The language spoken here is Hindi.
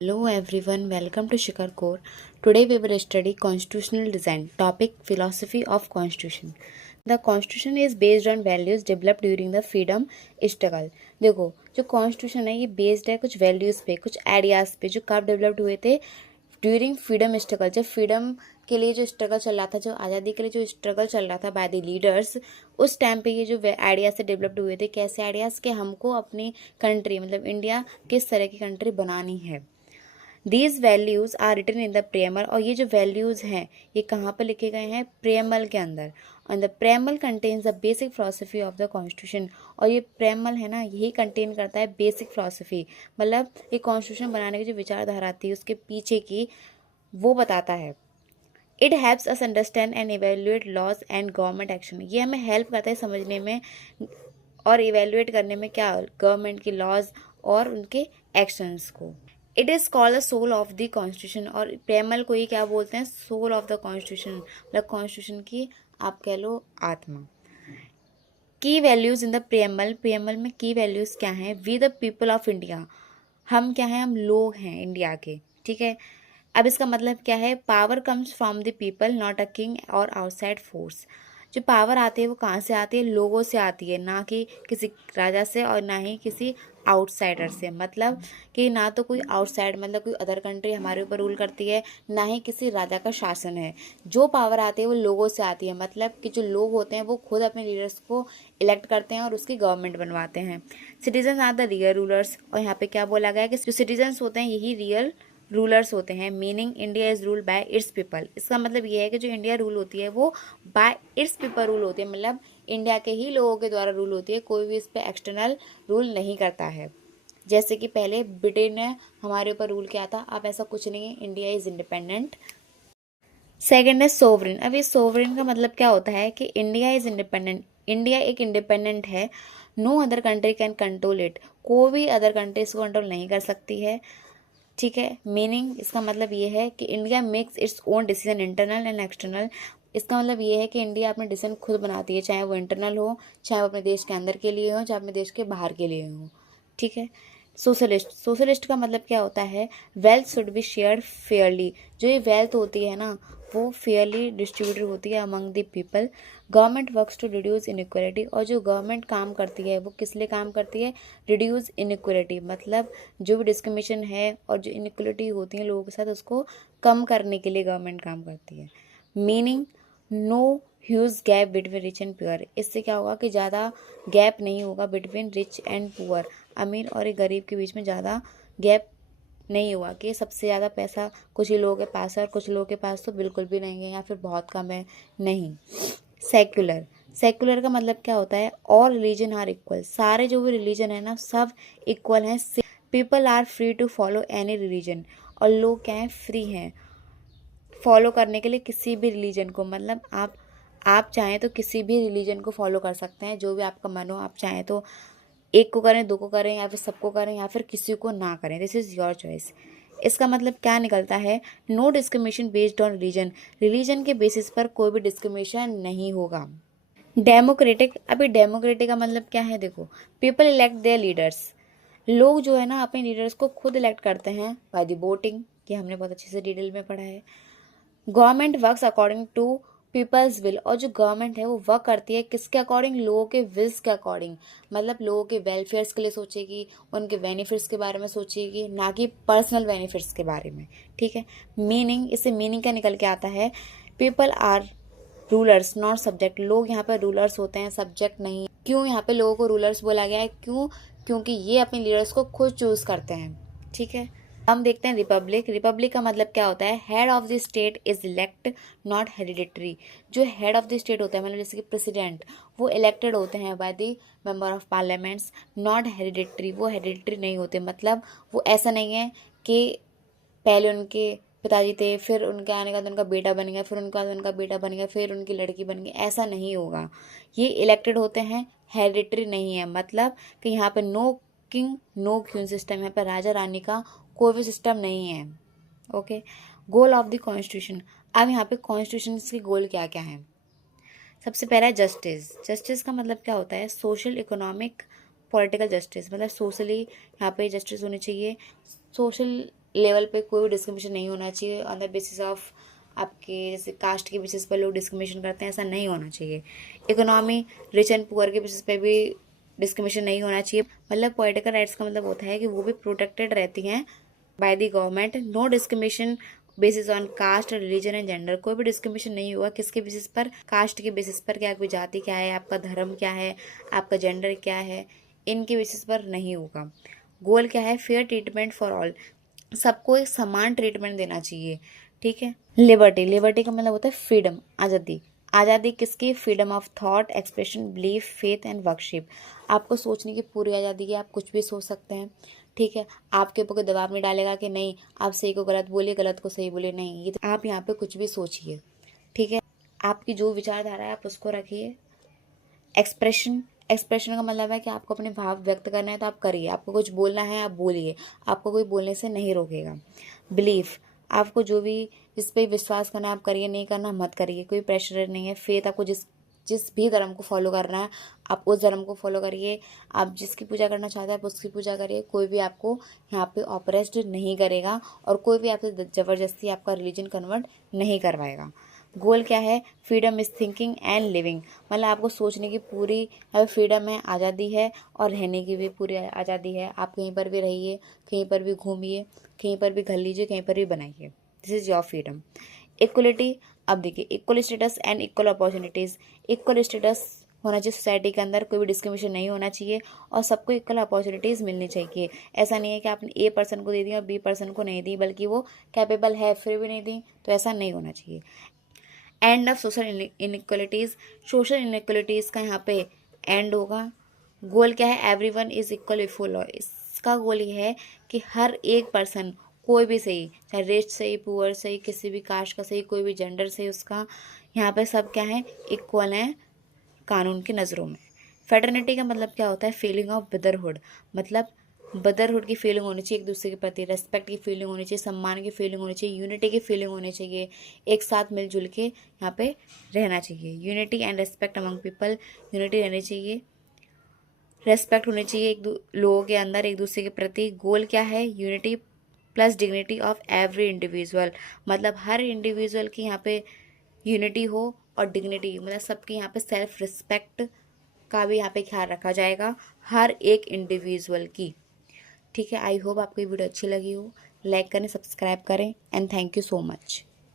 Hello everyone, welcome to Shikhar Core. Today we will study constitutional design. Topic philosophy of constitution. The constitution is based on values developed during the freedom struggle. देखो जो कॉन्स्टिट्यूशन है ये बेस्ड है कुछ वैल्यूज पे, कुछ आइडियाज पे जो कब डेवलप्ड हुए थे ड्यूरिंग फ्रीडम स्ट्रगल। जब फ्रीडम के लिए जो स्ट्रगल चल रहा था, जो आज़ादी के लिए जो स्ट्रगल चल रहा था बाय द लीडर्स, उस टाइम पे ये जो आइडियाज से डेवलप्ड हुए थे। कैसे आइडियाज कि हमको अपनी कंट्री मतलब इंडिया किस तरह की कंट्री बनानी है। These values are written in the preamble, और ये जो वैल्यूज हैं ये कहाँ पर लिखे गए हैं? प्रेमल के अंदर। और the preamble contains the basic philosophy of the constitution, और ये प्रेमल है ना यही कंटेन करता है बेसिक फिलोसफी, मतलब ये कॉन्स्टिट्यूशन बनाने की जो विचारधारा थी उसके पीछे की वो बताता है। It helps us understand and evaluate laws and government action, ये हमें हेल्प करता है समझने में और इवेल्युएट करने में क्या गवर्नमेंट की लॉज और उनके एक्शंस को। It is called the soul of the constitution, और प्रेमल को ये क्या बोलते हैं? सोल ऑफ द कॉन्स्टिट्यूशन, मतलब कॉन्स्टिट्यूशन की आप कह लो आत्मा। की वैल्यूज इन द प्रेमल, प्रेमल में की वैल्यूज क्या हैं? We the people of India, हम क्या हैं? हम लोग हैं इंडिया के, ठीक है। अब इसका मतलब क्या है? Power comes from the people not a king और आउटसाइड फोर्स। जो पावर आती है वो कहाँ से आती है? लोगों से आती है, ना कि किसी राजा से और ना ही किसी आउटसाइडर से। मतलब कि ना तो कोई आउटसाइड मतलब कोई अदर कंट्री हमारे ऊपर रूल करती है, ना ही किसी राजा का शासन है। जो पावर आती है वो लोगों से आती है, मतलब कि जो लोग होते हैं वो खुद अपने लीडर्स को इलेक्ट करते हैं और उसकी गवर्नमेंट बनवाते हैं। Citizen are the real rulers, और यहाँ पे क्या बोला गया है कि जो सिटीजन्स होते हैं यही रियल रूलर्स होते हैं। Meaning India is ruled by it's people, इसका मतलब ये है कि जो इंडिया रूल होती है वो बाय इट्स पीपल रूल होती है, मतलब इंडिया के ही लोगों के द्वारा रूल होती है, कोई भी इस पर एक्सटर्नल रूल नहीं करता है। जैसे कि पहले ब्रिटेन ने हमारे ऊपर रूल किया था, अब ऐसा कुछ नहीं है, इंडिया इज इंडिपेंडेंट। सेकेंड है सोवरेन। अब ये सोवरेन का मतलब क्या होता है कि इंडिया इज इंडिपेंडेंट, इंडिया एक इंडिपेंडेंट है। No other country can control it, कोई भी अदर कंट्री इसको कंट्रोल नहीं कर सकती है, ठीक है। मीनिंग इसका मतलब ये है कि India makes its own decision internal and external, इसका मतलब ये है कि इंडिया अपने डिसीजन खुद बनाती है, चाहे वो इंटरनल हो, चाहे वो अपने देश के अंदर के लिए हो, चाहे अपने देश के बाहर के लिए हो, ठीक है। सोशलिस्ट, सोशलिस्ट का मतलब क्या होता है? Wealth should be shared Fairlie, जो ये वेल्थ होती है ना वो फेयरली डिस्ट्रीब्यूटेड होती है among the people. Government works to reduce inequality, और जो गवर्नमेंट काम करती है वो किस लिए काम करती है? रिड्यूस इनइक्वालिटी, मतलब जो भी डिस्क्रिमिनेशन है और जो इनइक्वालिटी होती है लोगों के साथ उसको कम करने के लिए गवर्नमेंट काम करती है। Meaning no huge gap between rich and poor, इससे क्या होगा कि ज़्यादा गैप नहीं होगा बिटवीन रिच एंड पुअर, अमीर और एक गरीब के बीच में ज़्यादा गैप नहीं हुआ कि सबसे ज़्यादा पैसा कुछ ही लोगों के पास है और कुछ लोगों के पास तो बिल्कुल भी नहीं है या फिर बहुत कम है, नहीं। सेक्युलर, सेक्युलर का मतलब क्या होता है? ऑल रिलीजन आर इक्वल, सारे जो भी रिलीजन है ना सब इक्वल हैं। People are free to follow any religion, और लोग क्या हैं? फ्री हैं फॉलो करने के लिए किसी भी रिलीजन को, मतलब आप चाहें तो किसी भी रिलीजन को फॉलो कर सकते हैं, जो भी आपका मन हो। आप चाहें तो एक को करें, दो को करें, या फिर सबको करें, या फिर किसी को ना करें, दिस इज़ योर चॉइस। इसका मतलब क्या निकलता है? No discrimination based on religion, religion के बेसिस पर कोई भी डिस्क्रिमिनेशन नहीं होगा। डेमोक्रेटिक, अभी डेमोक्रेटिक का मतलब क्या है? देखो, पीपल इलेक्ट देयर लीडर्स, लोग जो है ना अपने लीडर्स को खुद इलेक्ट करते हैं बाय द वोटिंग, ये हमने बहुत अच्छे से डिटेल में पढ़ा है। Government works according to people's will, और जो गवर्नमेंट है वो वर्क करती है किसके अकॉर्डिंग? लोगों के विल्स के अकॉर्डिंग, मतलब लोगों के वेलफेयर्स के लिए सोचेगी, उनके बेनिफिट्स के बारे में सोचेगी, ना कि पर्सनल बेनिफिट्स के बारे में, ठीक है। मीनिंग, इससे मीनिंग क्या निकल के आता है? People are rulers not subject, लोग यहाँ पर रूलर्स होते हैं, सब्जेक्ट नहीं। क्यों यहाँ पे लोगों को रूलर्स बोला गया है? क्यों? क्योंकि ये अपने लीडर्स को खुद चूज करते हैं, ठीक है। हम देखते हैं रिपब्लिक, रिपब्लिक का मतलब क्या होता है? Head of the state is elect not hereditary, जो हेड ऑफ द स्टेट होता है मतलब जैसे कि प्रेसिडेंट, वो इलेक्टेड होते हैं by the member of parliaments, not hereditary, वो हेरिडिटरी नहीं होते, मतलब वो ऐसा नहीं है कि पहले उनके पिताजी थे, फिर उनके आने के बाद उनका बेटा बन गया, फिर उनका उनका बेटा बन गया, फिर उनकी लड़की बन गई, ऐसा नहीं होगा। ये इलेक्टेड होते हैं, हेरिडिटरी नहीं है, मतलब कि यहाँ पे no king no queen system, यहाँ पे राजा रानी का कोई भी सिस्टम नहीं है, okay. Goal of the constitution, अब यहाँ पे कॉन्स्टिट्यूशन के गोल क्या क्या है? सबसे पहला है जस्टिस, जस्टिस का मतलब क्या होता है? सोशल, इकोनॉमिक, पॉलिटिकल जस्टिस, मतलब सोशली यहाँ पे जस्टिस होनी चाहिए, सोशल लेवल पे कोई भी डिस्क्रिमिनेशन नहीं होना चाहिए ऑन द बेसिस ऑफ आपके जैसे कास्ट के बेसिस पर लोग डिस्क्रिमिनेशन करते हैं, ऐसा नहीं होना चाहिए। इकोनॉमी रिच एंड पुअर के बेसिस पे भी डिस्क्रिमिनेशन नहीं होना चाहिए। मतलब पॉलिटिकल राइट्स का मतलब होता है कि वो भी प्रोटेक्टेड रहती हैं by the government. No discrimination basis on caste, religion and gender. कोई भी डिस्क्रिमिनेशन नहीं हुआ किसके बेसिस पर, कास्ट के बेसिस पर, क्या आपकी जाति क्या है, आपका धर्म क्या है, आपका जेंडर क्या है, इनके बेसिस पर नहीं होगा। गोल क्या है, फेयर ट्रीटमेंट फॉर ऑल, सबको एक समान ट्रीटमेंट देना चाहिए, ठीक है। लिबर्टी, लिबर्टी का मतलब होता है फ्रीडम, आज़ादी। आज़ादी किसकी, freedom of thought, expression, belief, faith and worship. आपको सोचने की पूरी आज़ादी है, आप कुछ भी सोच सकते हैं, ठीक है। आपके ऊपर कोई दबाव नहीं डालेगा कि नहीं आप सही को गलत बोलिए, गलत को सही बोलिए, नहीं, ये तो आप यहाँ पे कुछ भी सोचिए, ठीक है। आपकी जो विचारधारा है आप उसको रखिए। एक्सप्रेशन, एक्सप्रेशन का मतलब है कि आपको अपने भाव व्यक्त करना है तो आप करिए, आपको कुछ बोलना है आप बोलिए, आपको कोई बोलने से नहीं रोकेगा। बिलीफ, आपको जो भी जिस पे विश्वास करना है आप करिए, नहीं करना मत करिए, कोई प्रेशर नहीं है। फेथ, आपको जिस जिस भी धर्म को फॉलो करना है आप उस धर्म को फॉलो करिए, आप जिसकी पूजा करना चाहते हैं आप उसकी पूजा करिए, कोई भी आपको यहाँ पे ऑपरेस्ड नहीं करेगा और कोई भी आपसे ज़बरदस्ती आपका रिलीजन कन्वर्ट नहीं करवाएगा। गोल क्या है, freedom is thinking and living, मतलब आपको सोचने की पूरी फ्रीडम है, आज़ादी है, और रहने की भी पूरी आज़ादी है। आप कहीं पर भी रहिए, कहीं पर भी घूमिए, कहीं पर भी घर लीजिए, कहीं पर भी बनाइए, this is your freedom. Equality, अब देखिए equal status and equal opportunities. Equal status होना चाहिए सोसाइटी के अंदर, कोई भी डिस्क्रिमिनेशन नहीं होना चाहिए और सबको इक्वल अपॉर्चुनिटीज़ मिलनी चाहिए। ऐसा नहीं है कि आपने ए पर्सन को दे दी और बी पर्सन को नहीं दी, बल्कि वो कैपेबल है फिर भी नहीं दी, तो ऐसा नहीं होना चाहिए। End of social inequalities, social inequalities का यहाँ पे एंड होगा। गोल क्या है, everyone is equal before law. इसका गोल ये है कि हर एक पर्सन, कोई भी सही, चाहे रिच सही, पुअर सही, किसी भी कास्ट का सही, कोई भी जेंडर सही, उसका यहाँ पे सब क्या है, इक्वल हैं कानून की नज़रों में। फेटर्निटी का मतलब क्या होता है, फीलिंग ऑफ ब्रदरहुड, मतलब ब्रदरहुड की फीलिंग होनी चाहिए, एक दूसरे के प्रति रेस्पेक्ट की फीलिंग होनी चाहिए, सम्मान की फीलिंग होनी चाहिए, यूनिटी की फीलिंग होनी चाहिए, एक साथ मिलजुल के यहाँ पे रहना चाहिए। Unity and respect among people, unity रहनी चाहिए, रेस्पेक्ट होनी चाहिए लोगों के अंदर एक दूसरे के प्रति। गोल क्या है, unity plus dignity of every individual, मतलब हर इंडिविजुअल की यहाँ पे यूनिटी हो और डिग्निटी, मतलब सबकी यहाँ पे सेल्फ रिस्पेक्ट का भी यहाँ पे ख्याल रखा जाएगा हर एक इंडिविजुअल की, ठीक है। आई होप आपको ये वीडियो अच्छी लगी हो, लाइक करें, सब्सक्राइब करें and thank you so much.